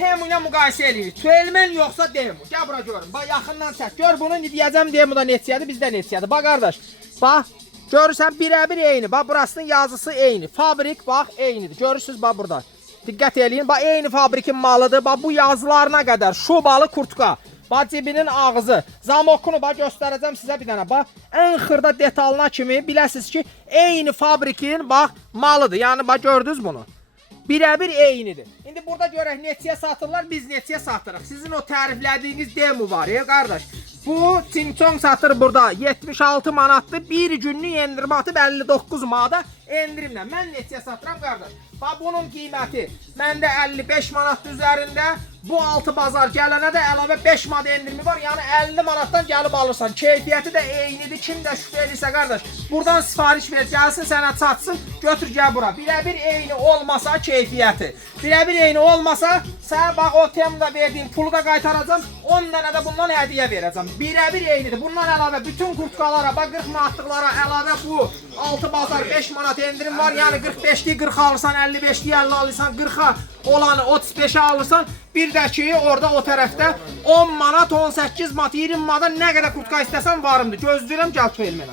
Temu ilə müqayisə edirik. Tüelmen yoxsa Demu? Gəl bura görün. Bax yaxından çək. Gör bunu deyəcəm Demuda neçədir, bizdə neçədir. Bax qardaş. Bax görürsən birəbir eyni. Bax burasının yazısı eyni. Fabrik bax eynidir. Görürsüz bax burada. Diqqət eləyin. Bax eyni fabrikin malıdır. Bax bu yazılarına qədər şubalı kurtka. Bax cibinin ağzı. Zamokunu bax göstərəcəm sizə bir dənə. Bax ən xırda detalına kimi biləsiniz ki, eyni fabrikin bax malıdır. Yəni bax gördünüz bunu. Birəbir eynidir. İndi burada görək neçəyə satırlar, biz neçəyə satırıq. Sizin o təriflədiyiniz Demu var ya qardaş. Bu Çinçong satır burada 76 manatdır. Bir günlük endirim atıb 59 manata endirimlə. Mən neçəyə satıram qardaş? Bax bunun qiyməti məndə 55 manat üzərində. Bu altı bazar gələnə də əlavə 5 manat endirimi var. Yəni 50 manatdan gəlib alırsan. Keyfiyyəti də eynidir. Kim də şübhə edirsə qardaş, buradan sifariş ver, gəlsin sənə çatsın, götür gəl bura. Birəbir eyni olmasa keyfiyyəti, birəbir eyni olmasa sən bax o Temuda verdiyin pulu da qaytaracam, 10 dənə də bundan hədiyyə verəcəm. Birəbir eynidir. Bundan əlavə bütün kurtkalara, bax 40 manatlıqlara əlavə bu 6 bazar 5 manat endirim var. Yəni 45'liyi 40 alırsan, 55'liyi 50 alırsan, 40'a olanı 35'e alırsan. Bir də ki orada o tərəfdə 10 manat, 18 manat, 20 manat nə qədər kurtka istəsən varımdır. Gözləyirəm gəl tüelmenə.